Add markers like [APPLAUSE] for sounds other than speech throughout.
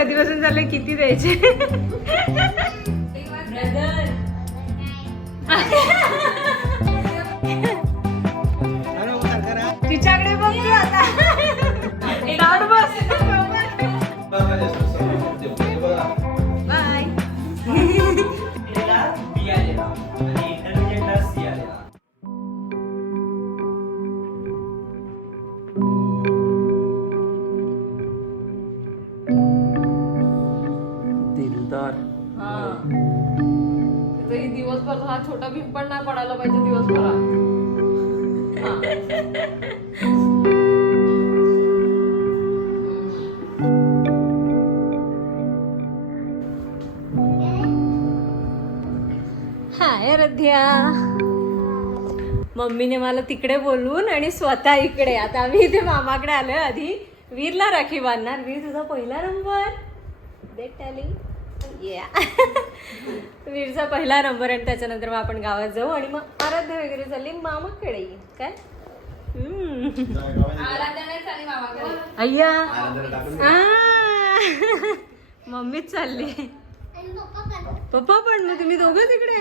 कधीपासून झाले किती द्यायचे? [LAUGHS] उठ्या मम्मीने मला तिकडे बोलवून आणि स्वतः इकडे. आता आम्ही इथे मामाकडे आलो आधी वीरला राखी बांधणार. वीर तुझा पहिला नंबर. देट टॅली या वीरचा पहिला नंबर आणि त्याच्यानंतर मग आपण गावात जाऊ आणि मग आराध्य वगैरे चालली. मामाकडे येईल काय? अय्या. [LAUGHS] मम्मीच चालली. पप्पा पण मग तुम्ही दोघं तिकडे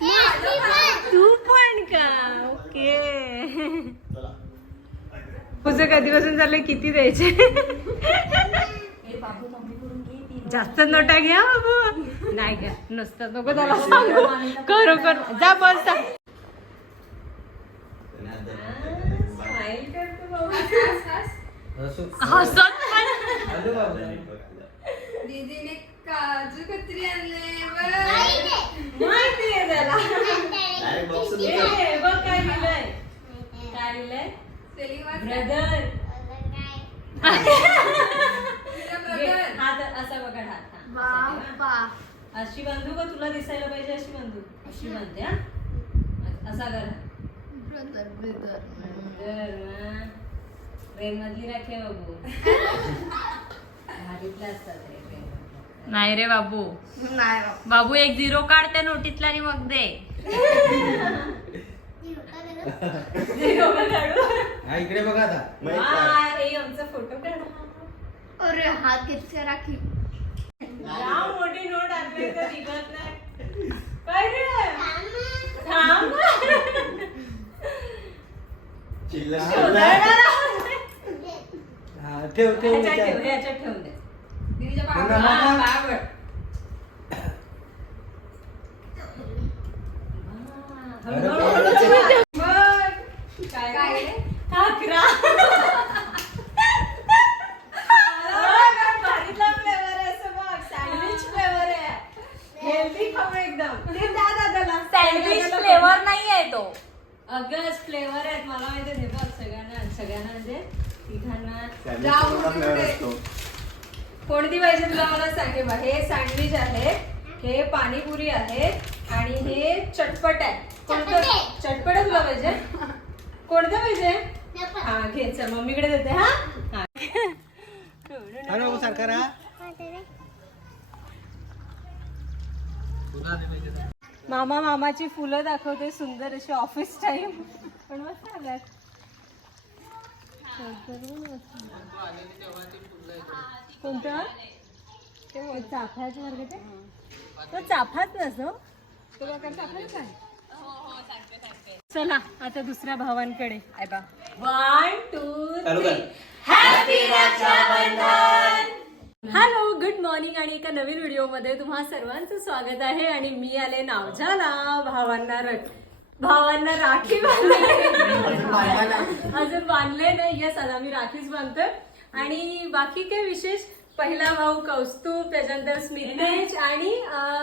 तू पण का? ओके. तुझं कधीपासून झालं किती द्यायचे? जास्त नोटा घ्या बाबू. नाही घ्या. नसतात नको त्याला सांगू. करू कर. जा बस. हसत. पण. दीदीने काजू कतरी आणले माहिती आहे त्याला. ए, बघ काय लिहिलंय. काय लिहिलंय? ब्रदर. हात असा बघा हात. हा. बापा अशी बांधू का तुला दिसायला पाहिजे अशी बांधू? अशी बांधते हा? असा कर. Brother brother. ट्रेन मधली राखे बाबू [LAUGHS] भारीतल्या असतात रे. नाही रे बाबू. नाही बाबू. एक झिरो काढ त्या नोटीतला आणि मग दे? हा इकडे बघा आता. वा, हे आमचा फोटो काढा. अरे हात राखी मोठी नोट आणली तर निघत नाही. काय रे? थांब शोधायला. हा, ठेव ठेव ह्याच्यात ठेव. ह्याच्यात ठेवून दे दीदीच्या पायावर. हा. पावड. अरे हळूहळू. बघ. काय काय रे? रे? ठाकरा. बघ, भारीतला flavor आहे असं बघ. आहे. खाऊ एकदम. ते द्या दादाला. सँडविच दादाला फ्लेवर नाही आहे तो अगं फ्लेवर आहेत मला माहिती आहे बघ सगळ्यांना सगळ्यांना म्हणजे तिघांना मोठे. कोणती पाहिजे तुला मला सांगे बा? हे सँडविच आहे हे पाणीपुरी आहे आणि हे चटपट आहे. कोणतं? चटपट तुला पाहिजे? कोणतं पाहिजे? हा घे चल मम्मीकडे देते हा? हा. सारखा राहा मामा मामाची फुलं दाखवते सुंदर अशी ऑफिस टाईम पण मस्त आल्यात कोणतं ते चाफ्याचं वर्ग ते? तो चाफाच नसतो तो प्रकार चाफाच आहे चला आता दुसऱ्या भावांकडे. आहे बा. One two three hello good morning आणि एका नवीन व्हिडिओमध्ये तुम्हा सर्वांचं स्वागत आहे आणि मी आले नावझाला भावांना र भावांना राखी बांधले अजून बांधले नाही. यस आज आम्ही राखीच बांधतोय. आणि बाकी काय विशेष? पहिला भाऊ कौस्तुभ त्याच्यानंतर स्मितेश आणि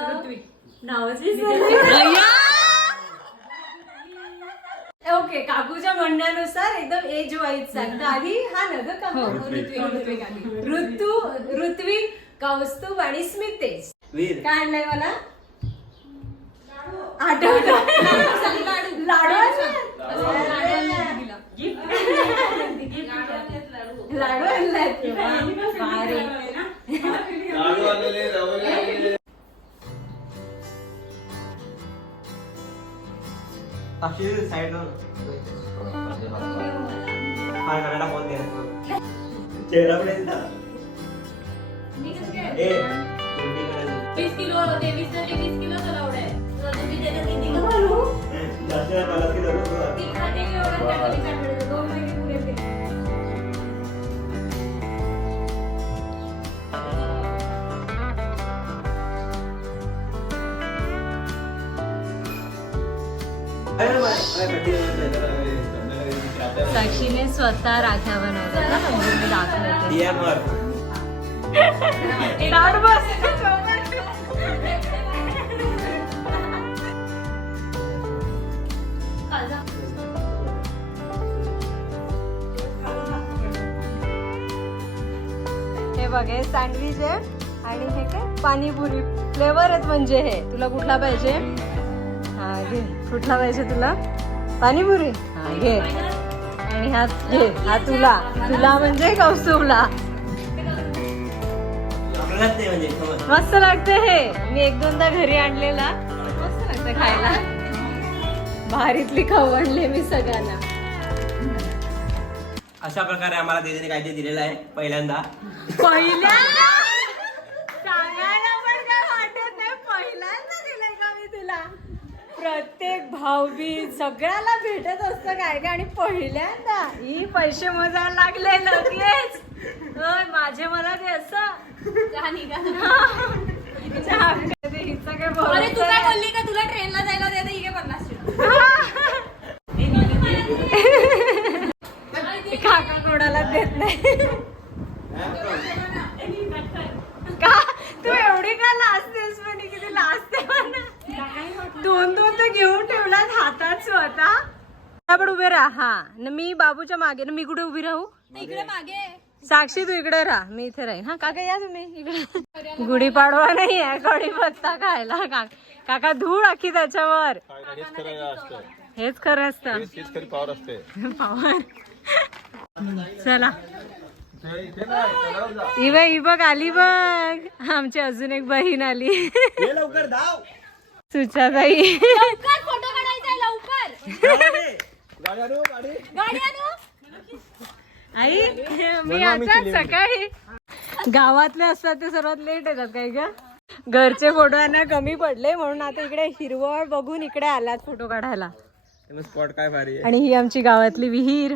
ऋत्विक नावाची ओके काकूच्या म्हणण्यानुसार एकदम एज वाईज सांगतो आधी हा न ग काकू ऋत्विक ऋत्विक आधी ऋतू ऋत्विक कौस्तुभ आणि स्मितेश. वीर. काय आणलंय मला? आठवत लाडू लाडू. आणलाय. अशी साईड चेहरा पण येत वीस किलो तेवीस साक्षीने स्वतः राख्या बनवल्या ना [LAUGHS] म्हणजे मी दाखवते [LAUGHS] बघ हे सँडविच आहे आणि हे काय? पाणीपुरी. फ्लेवर आहेत म्हणजे हे. तुला कुठला पाहिजे? हा घे. कुठला पाहिजे तुला? पाणीपुरी. हा घे. आणि हा घे. हा तुला. तुला म्हणजे कौस्तुभला. मस्त लागते हे. मी एक दोनदा घरी आणलेला. मस्त लागतं खायला. भारीतली खाऊ आणले मी सगळ्यांना. अशा प्रकारे आम्हाला दीदीने काहीतरी दिलेलं आहे पहिल्यांदा. पहिल्यांदा? [LAUGHS] सांगायला पण काय वाटत नाही पहिल्यांदा दिलंय का मी तुला? प्रत्येक भाऊबीज सगळ्याला भेटत असतं काय काय आणि पहिल्यांदा ही पैसे मोजायला लागले लगेच. होय, माझे मला दे असं. [LAUGHS] हिचं काय अरे तू. बोलली का? तुला ट्रेनला जायला दे ही काय पन्नास [LAUGHS] कोणाला देत नाही का? तू एवढी का लाजतेस म्हणे? किती लाजते म्हणा? दोन दोन तर घेऊन ठेवलात हातात स्वतः. पण उभे राहा. हा न मी बाबूच्या मागे ना मी कुठे उभी राहू? इकडे मागे. साक्षी तू इकडे राहा. मी इथे राहीन. हा काका या तुम्ही इकडे. गुढीपाडवा नाही आहे कढीपत्ता खायला. का- काका धूळ आखी त्याच्यावर. हेच खरं असतं. पावर चला. ही बघ ही बघ आली बघ. आमची अजून एक बहीण आली. लवकर धाव. सुचाताई लवकर फोटो काढायचा आहे, लवकर. गाडी आणू आई मी आता सकाळी गावातले असतात ते सर्वात लेट येतात काय का घरचे फोटो यांना कमी पडले म्हणून आता इकडे हिरवळ बघून इकडे आलात फोटो काढायला. स्पॉट काय भारी आहे. आणि ही आमची गावातली विहीर.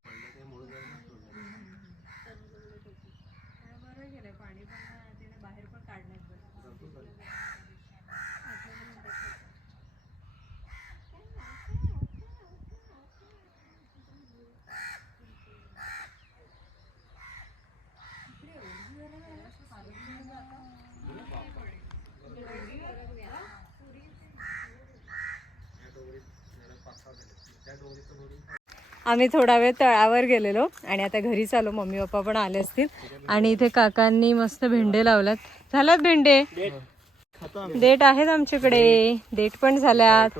आम्ही थोडा वेळ तळावर गेलेलो आणि आता घरी चालू मम्मी पप्पा पण आले असतील. आणि इथे काकांनी मस्त भेंडे लावल्यात. झाल्यात भेंडे? देठ आहेत आमच्याकडे. देठ पण झाल्यात.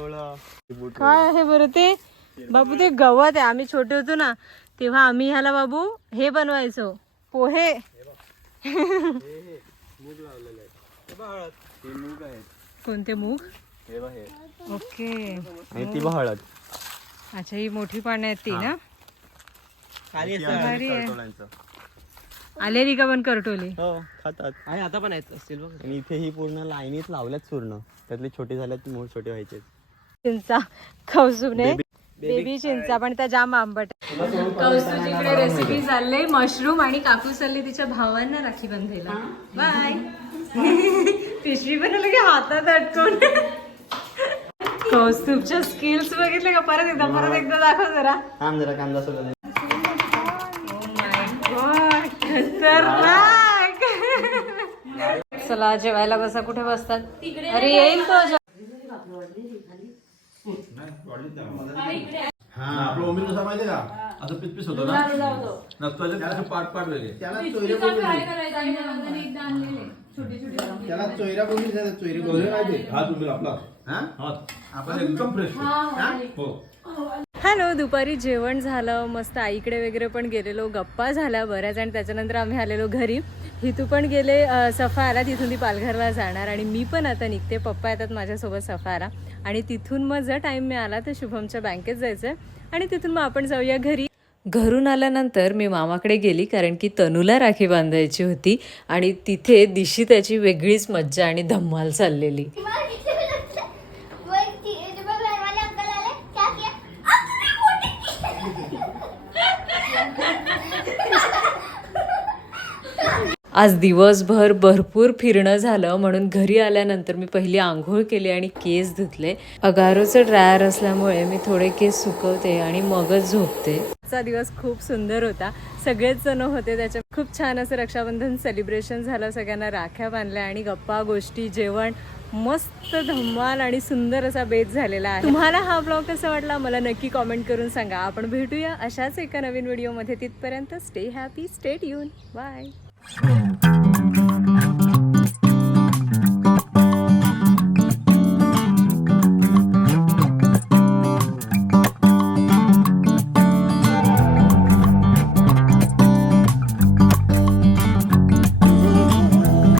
काय आहे बरं ते? बाबू ते गवत आहे. आम्ही छोटे होतो ना तेव्हा आम्ही ह्याला बाबू हे बनवायचो. पोहे. कोणते मूग? ओके. ती हळद अच्छा ही मोठी पानं आहेत ती ना? खाली भारी आहे. आलेली का पण करटोली? हो खातात. आहे आता पण आहेत असतील बघ. आणि इथे ही पूर्ण लाईनीत लावल्यात चूर्ण त्यातले छोटे झाल्यात मोठ छोटे व्हायचे चिंचा कौसुने बेबी चिंचा पण त्या जाम आंबट कौसुजीकडे रेसिपी चालले मशरूम आणि काकू चालली तिच्या भावांना राखी बांधायला. बाय [LAUGHS] पिशवी पण लगे हातात अटकून कौस्तुभच्या स्किल्स बघितले का? परत एकदा परत एकदा दाखव जरा. थांब जरा कांदा सोडून खतरनाक. चला जेवायला बसा. कुठे बसतात? अरे येईल तो जे- हा. आपलं ओमिन कसा माहितीये का? असं पिसपिस होतो ना? नसतो त्याला पाट पाट वेगळे त्याला चोयऱ्या बोलली त्याला चोयऱ्या बोलली चोयरी बोलली माहिती हा तुम्ही आपला. हा आपण एकदम फ्रेश हो हॅलो दुपारी जेवण झालं मस्त आईकडे वगैरे पण गेलेलो गप्पा झाल्या बऱ्याच आणि त्याच्यानंतर आम्ही आलेलो घरी. हितू पण गेले सफा आला तिथून ती पालघरला जाणार आणि मी पण आता निघते पप्पा येतात माझ्यासोबत सफाला आणि तिथून मग जर टाईम मिळाला तर शुभमच्या बँकेत जायचं आहे आणि तिथून मग आपण जाऊया घरी. घरून आल्यानंतर मी मामाकडे गेली कारण की तनूला राखी बांधायची होती. आणि तिथे दिशी त्याची वेगळीच मज्जा आणि धम्माल चाललेली. आज दिवसभर भरपूर फिरणं झालं म्हणून घरी आल्यानंतर मी पहिली आंघोळ केली आणि केस धुतले. अगारोचं ड्रायर असल्यामुळे मी थोडे केस सुकवते आणि मगच झोपते. आजचा दिवस खूप सुंदर होता. सगळेच जण होते त्याच्या खूप छान असं रक्षाबंधन सेलिब्रेशन झालं. सगळ्यांना राख्या बांधल्या आणि गप्पा गोष्टी जेवण मस्त धम्माल आणि सुंदर असा बेत झालेला आहे. तुम्हाला हा ब्लॉग कसा वाटला मला नक्की कॉमेंट करून सांगा. आपण भेटूया अशाच एका नवीन व्हिडिओमध्ये तिथपर्यंत stay happy stay tuned bye 네.